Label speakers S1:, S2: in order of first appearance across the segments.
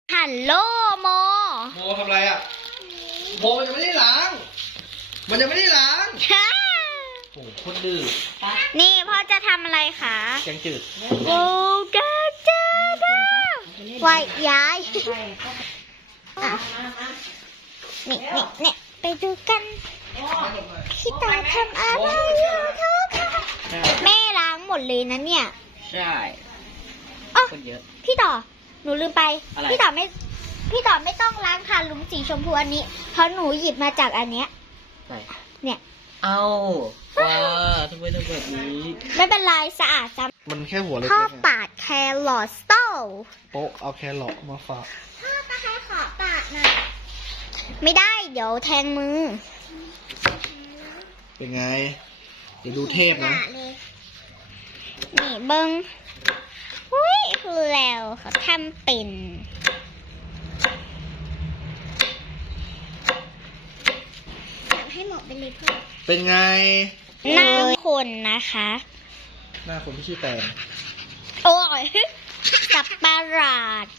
S1: ฮัลโหลโม
S2: ทำอะไรอ่ะโมมันยังไม่ได้ล้างโอ้โคตรดื้อ
S1: นี่พ่อจะทำอะไรคะ
S2: แกงจืด
S1: โอ้แกงจืดวายย้ายนี่ไปดูกันพี่ตาทำอะไรอยู่ทุกคนแม่ล้างหมดเลยนะเนี่ย
S3: ใช่
S1: คนเยอะพี่ต่อหนูลืมไปพี่ต่อไม่ต้องล้างค่ะลุงสีชมพูอันนี้เพราะหนูหยิบมาจากอันเนี้ยเนี่ย
S3: เอาว้าทำไมต้องแบบนี้
S1: ไม่เป็นไรสะอาดจ้ะ
S2: มันแค่หัวเล็กๆ
S1: พ่อปาดแครอทโต้
S2: โป๊ะเอาแครอทมาฝาก
S1: พ่อตะไคร้ขอปาดนะไม่ได้เดี๋ยวแทงมือ
S2: เป็นไงเดี๋ยวดูเทพนะ
S1: นี่เบิ้งอุ้ยแล้วเขาทำเป็นให้หมดไปเลยพ่อ
S2: เป็นไง
S1: หน้าคนนะคะ
S2: หน้าคนที่ชื่อแตน
S1: โอ้ยสับประหลาด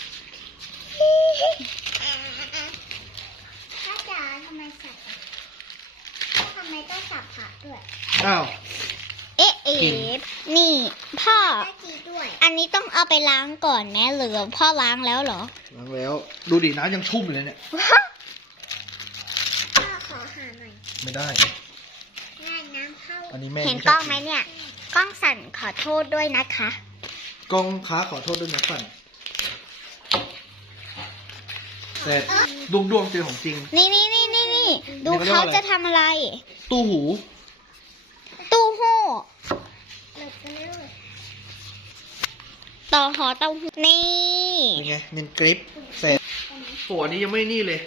S1: พ่อจ๋าทำไมสับทำไมต้องสับผักด้วย
S2: อ้าว
S1: เอ๊ะนี่พ่ออันนี้ต้องเอาไปล้างก่อนแม่หรือพ่อล้างแล้วเหรอ
S2: ล้างแล้วดูดิน้ำยังชุ่มอยู่เลยเนี่ย
S1: พ่อขอหาหน่อย
S2: ไม่ได้
S1: น้ำเข้า
S2: อันนี้แม่
S1: เห็นกล้องไหมเนี่ยกล้องสั่นขอโทษด้วยนะคะ
S2: กล้องค้าขอโทษด้วยนะสั่นแต่ดวงเจอของจริง
S1: นี่ดูเขาจะทำอะไร
S2: ตู้หู
S1: ตู้หู้ต่อหอเต้าหู้นี่
S2: ยังไงเงินกริปเสร็จโหอันนี้ยังไม่นี่เลย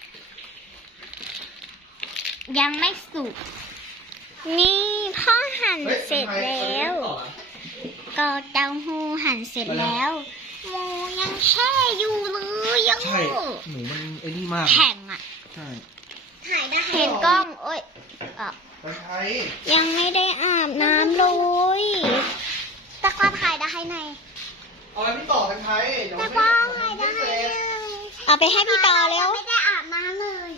S1: ยังไม่สุกนี่พ่อหั่นเสร็จแล้วก็เต้าหู้หั่นเสร็จแล้วหมูยังแช่อยู่เลยยัง
S2: ใช่หมูมันไอ้นี่มาก
S1: แข็งอ่ะ
S2: ใช่
S1: ถ่ายได้เห็นกล้องโอ๊ยยังไม่ได้อาบน้ำเลยตะกร้าถ่ายได้ไหน
S2: เอาไปพี่ต่อกันไทย
S1: ตะกร้าถ่ายได้เอาไปให้พี่ต่อแล้วไม่ได้อาบน้ำเลย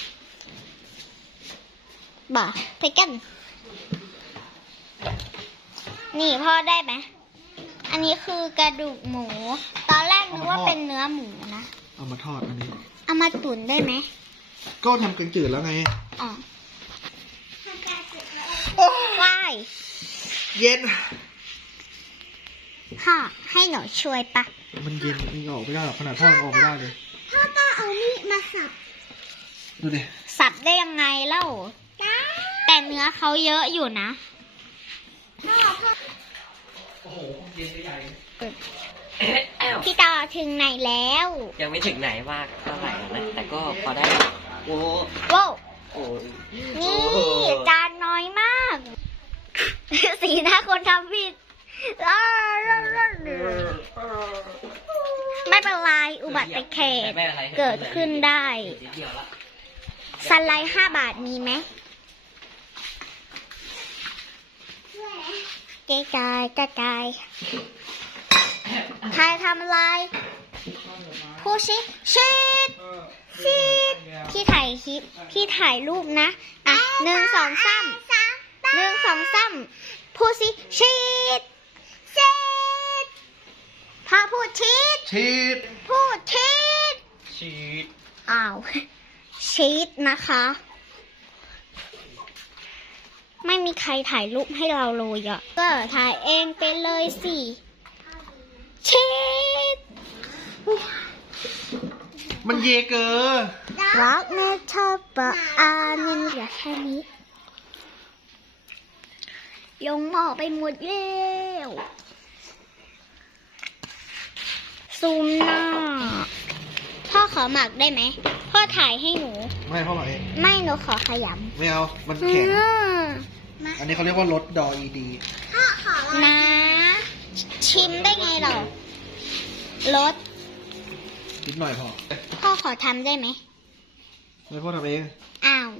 S1: บ่าไปกันนี่พ่อได้ไหมอันนี้คือกระดูกหมูตอนแรกนึกว่าเป็นเนื้อหมูนะ
S2: เอามาทอดอันนี้
S1: เอามาตุ๋นได้ไหม
S2: ก็ทำกันจืดแล้วไง
S1: อ๋อว้าย
S2: เย็น
S1: พ่อให้หนูช่วยปะ
S2: มันเย็นมันออกไม่ได้หรอกขนาดพ่อออกไม่ได้เลย
S1: พ่อต้องเอามีดมาสับ
S2: ดูดิ
S1: สับได้ยังไงเล่าแต่เนื้อเขาเยอะอยู่นะพ่อ
S2: โอ้โหเย็นไปใหญ่
S1: พี่ต่อถึงไหนแล้ว
S3: ยังไม่ถึงไหนมากเท่าไหร่นะแต่ก็พอได้โอ้
S1: โว้นี่จานน้อยมากสีหน้าคนทำผิดไม่เป็นไรอุบัติเหตุเกิดขึ้นได้สไลด์5 บาทมีไหมกระจายใครทำอะไรพูดชิพี่ถ่ายรูปนะอ่ะ1 2 3พูดสิชีดพ่อพูดชีดพูดชีดอ้าวชีดนะคะไม่มีใครถ่ายรูปให้เราเลยอ่ะก็ถ่ายเองไปเลยสิชีด
S2: มันเยเกอ
S1: รักแม่ชอบปะอานินเหลือแค่นี้ลงหม้อไปหมดแล้วซูมหน้าพ่อขอหมักได้ไหมพ่อถ่ายให้หนู
S2: ไม่พ่อหมักเอง
S1: ไม่หนูขอขยำ
S2: ไม่เอามันแข็งอันนี้เขาเรียกว่ารสดออีดี
S1: พ่อขอนะชิมได้ไงเรารส
S2: นิดหน่อย
S1: พ่อขอทำได้ไหม
S2: ไม่พ่อทำเอง
S1: อ้าว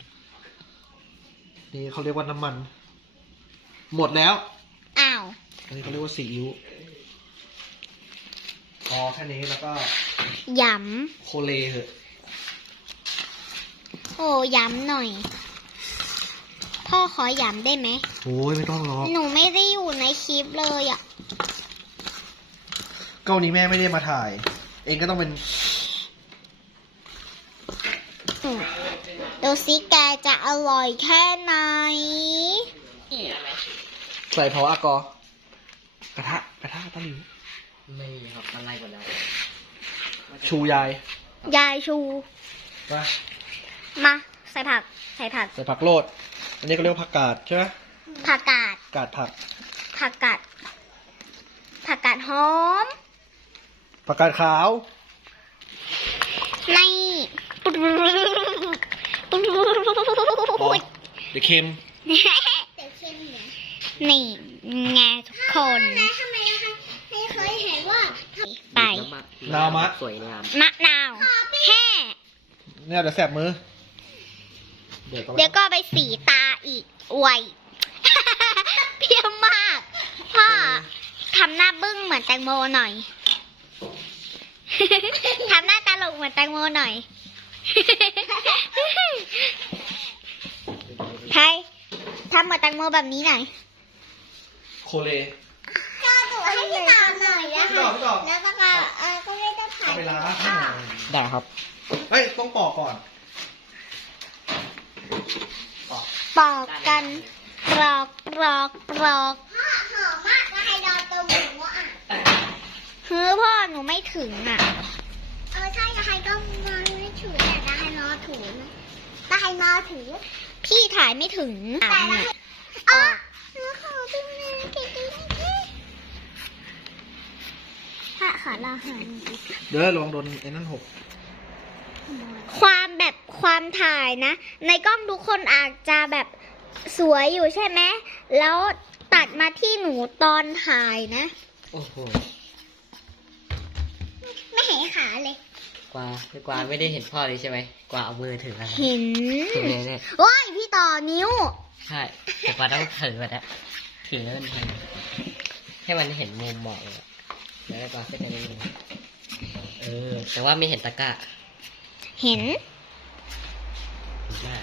S2: นี่เขาเรียกว่าน้ำมันหมดแล้ว
S1: อ้าว
S2: อันนี้เขาเรียกว่าซีอิ๊วพอแค่นี้แล้วก็
S1: หย
S2: โคเลเหอะ
S1: ำโอ้หยำหน่อย พ่อขอหยำได้ไหม
S2: โอ้ยไม่ต้องหรอก
S1: หนูไม่ได้อยู่ในคลิปเลยอ่ะ
S2: ก็วันนี้แม่ไม่ได้มาถ่าย เองก็ต้องเป็น
S1: ดูสิแกจะอร่อยแค่ไหน
S2: ใส่เผาอากอกระทะตะหลิว
S3: ไม่มีครับอะไรกว่าแล้ว
S2: ชูยาย
S1: ยายชู
S2: มา
S1: มาใส่ผัก ใส่ผัก
S2: ใส่ผักโรดอันนี้ก็เรียกว่าผักกาดใช่ไหม
S1: ผักกาด
S2: กาดผัก
S1: ผักกาด ผักกาดหอม
S2: ผักกาดขาว
S1: ใน
S2: อ๋อเดี๋ยวเค็ม
S1: นี่ไงทุกคนไม่เคยเห็นว่าไป
S2: นาวมะ
S3: สวยงาม
S1: มะนาวแห่
S2: เนี่ยเดี๋ยวแสบมือ
S3: เดี๋ยวก็
S1: เดี๋ยวก็ไปสีตาอีกอวย เปรี้ยวมาก พ่อทำหน้าบึ้งเหมือนแตงโมหน่อย ทำหน้าตลกเหมือนแตงโมหน่อย ใครทำเหมือนแตงโมแบบนี้หน่อย
S2: โคเล
S1: ก็ดูให้พี่ตามหน่อยนะ
S2: พี่ต่อพี่ต่อ
S1: แล้วก็ก็ไม่ต้องถ่า
S2: เอา
S1: ย
S2: ไปล้าง
S3: ได้ครับ
S2: เฮ้ยต้องปอกก่อน
S1: ปอกกันปลอกปลอกปลอกพ่อหอมมากให้ดอตัวหมูอ่ะพ่อหนูไม่ถึงอ่ะใช่ให้ก็มาไม่ถึงแต่ให้นอถือนะแต่ให้นอถือ พี่ถ่ายไม่ถึงแต่อ๋อหนูขอดูนะถ้าขาลาหาย
S2: เดี๋ยวลองโดนไอ้นั่นหก
S1: ความแบบความถ่ายนะ ในกล้องทุกคนอาจจะแบบสวยอยู่ใช่ไหมแล้วตัดมาที่หนูตอนถ่ายนะ
S3: โอ้โห
S1: ไม่เห็นขาเลย
S3: กวางไม่ได้เห็นพ่อเลยใช่ไหมกวางเอามือถืออะไร
S1: เห็น
S3: ถือเลยเนี่ย
S1: โอ้ยพี่ต่อนิ้ว
S3: ใช่แต่กวางต้องถือแบบนี้ถือแล้วมันให้มันเห็นมุมเหมาะเลยอะแล้วกวางก็จะได้รู้แต่ว่าไม่เห็นตะกร้า
S1: เห็น
S3: ถูกมาก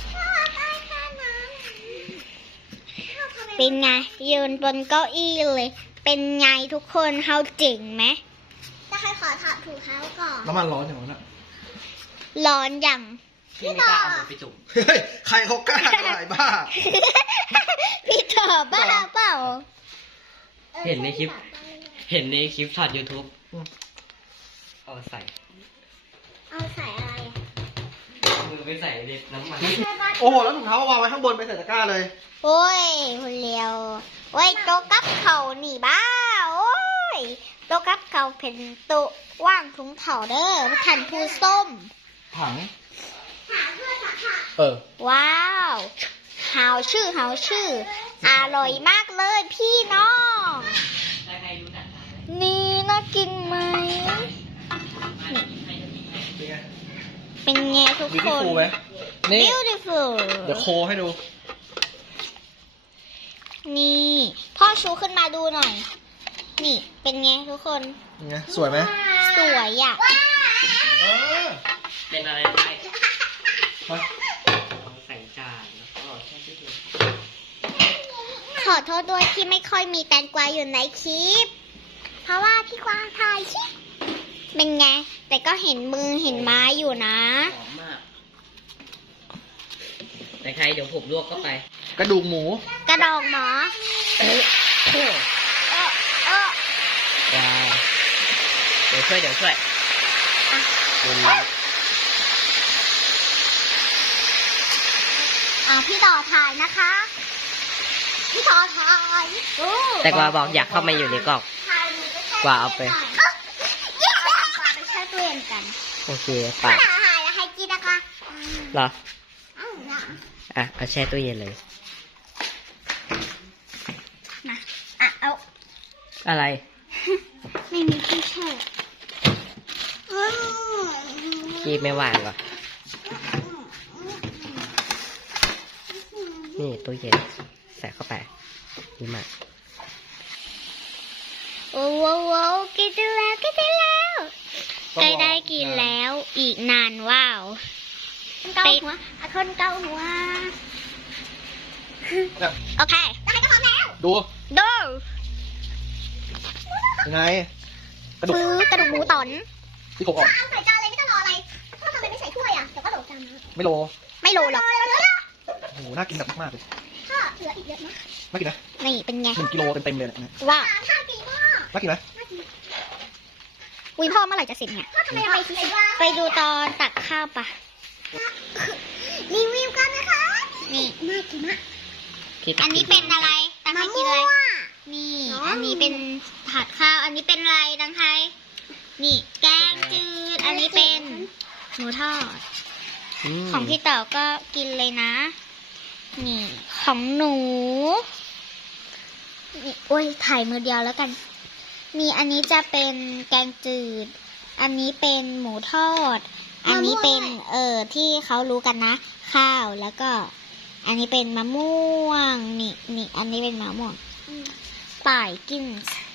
S1: เป็นไงยืนบนเก้าอี้เลย เป็นไงทุกคนเขาเจ๋งไหมจะให้ขอถอดถุงเท้าก่อน
S2: น้ำมันร้อนอย่างนั้นอะ
S1: ร้อนอย่าง
S3: พี่ไม่กล้าเอามือไปจุ่ม
S2: เฮ้ยใครเขากล้าอะไรบ้า
S1: พี่ต่อบ้าเปล่า
S3: เห็นในคลิปช็อต YouTube เอาใส่
S1: เอาใส่อะไร
S3: มือไปใส่เด็ดน้ำมัน
S2: โอ้โหแล้วถุงเท้าวางไว้ข้างบนไปใส่ตะกร้าเลย
S1: โอ้ยคนเลียวโอ้ยโตะกับเขาหนีบ้าโอ้ยโตะกับเขาเป็นโตะว่างถุงเถาเด้อทันผู้ส้ม
S2: ถัง
S1: ว้าวหาวชื่ออร่อยมากเลยพี่น้อง นี่น่ากินไหม เป็นไงทุก
S2: บิว
S1: ค
S2: ตี้
S1: น
S2: ฟูลไหมนี่
S1: beautiful
S2: เดี๋ยวโคให้ดู
S1: นี่พ่อชูขึ้นมาดูหน่อย นี่เป็นไงทุกคน
S2: ยังไงสวยไหม
S1: สวยอ่ะ
S2: เออ
S3: เป็นอะไรได้
S2: มา
S3: เอาใส่จานแล้วก็แช่ตู้เย็น
S1: ขอโทษด้วยที่ไม่ค่อยมีแตงกวาอยู่ในคลิป เพราะว่าพี่กวางถ่ายคลิป เป็นไง แต่ก็เห็นมือเห็นไม้อยู่นะ
S3: หอมมากแต่ใครเดี๋ยวผมลวกเข้าไป
S2: กระดูกหมู
S1: กระดองหมอ เออ
S3: ว้าวเดี๋ยวช่วย
S1: อ่ะ
S3: ดูนี้
S1: พี่ต่อถ่ายนะคะ พี่ต่อถ่ายโอ้
S3: แต่กวางบอกอยากเข้ามาอยู่ในกล่อง
S1: ถ่ายหนูไปแช่
S3: กวางเอาไป
S1: เอากวางไปแช่ตู้เย็นกัน
S3: โอเค
S1: พี่
S3: ปะ
S1: ต่อถ่ายแล้วให้กินนะคะ
S3: เหรอ
S1: เอาละ
S3: อ่ะเอาแช่ตู้เย็นเลย
S1: มาเอา
S3: อะไร
S1: ไม่มีที่แช่
S3: พี่ไม่ว่างเหรอ นี่ตู้เย็นใส่เข้าไปดีมาก
S1: โอ้โหกินได้แล้วใกล้ได้กินแล้วอีกนานว้าวเกาหัวคนเกาหัว
S2: เนี่ย
S1: โอเคแล้วใครก็พร้อมแล้ว
S2: ดู
S1: ดู
S2: ยังไงกระดูก
S1: ซื้อกระดูกหมูต๋น
S2: ที่โครงออก
S1: เอาใส่จานเลยไม่ต้องรออะไรพ่อทำไมไม่ใส่ถ้วยอ่ะเดี๋ยวก็โหลจาน
S2: ไม่โล
S1: ไม่โหลหรอก
S2: โอ้โหน่ากินแบบมากๆเลย
S1: พ่อเหลืออีกเยอะนะ
S2: น่ากินนะ
S1: นี่เป็นไง
S2: 1 กิโลเต็มๆเลยนะ
S1: ว้าว
S2: น่ากินไหม
S1: อุ้ยพ่อเมื่อไหร่จะเสร็จเนี่ยไปดูตอนตักข้าวปะรีวิวกันนะคะนี่น่ากินมาก อันนี้เป็นอะไรตังไทยกินอะไรนี่ อันนี้เป็นผัดข้าว อันนี้เป็นอะไรตังไทยนี่ แกงจืด อันนี้เป็นหมูทอด ของพี่เต๋อก็กินเลยนะ นี่ ของหนูนี่โอ้ยถ่ายมือเดียวแล้วกัน มีอันนี้จะเป็นแกงจืด อันนี้เป็นหมูทอด อันนี้เป็นที่เขารู้กันนะ ข้าวแล้วก็ อันนี้เป็นมะม่วง นี่ อันนี้เป็นมะม่วงป่ายกิน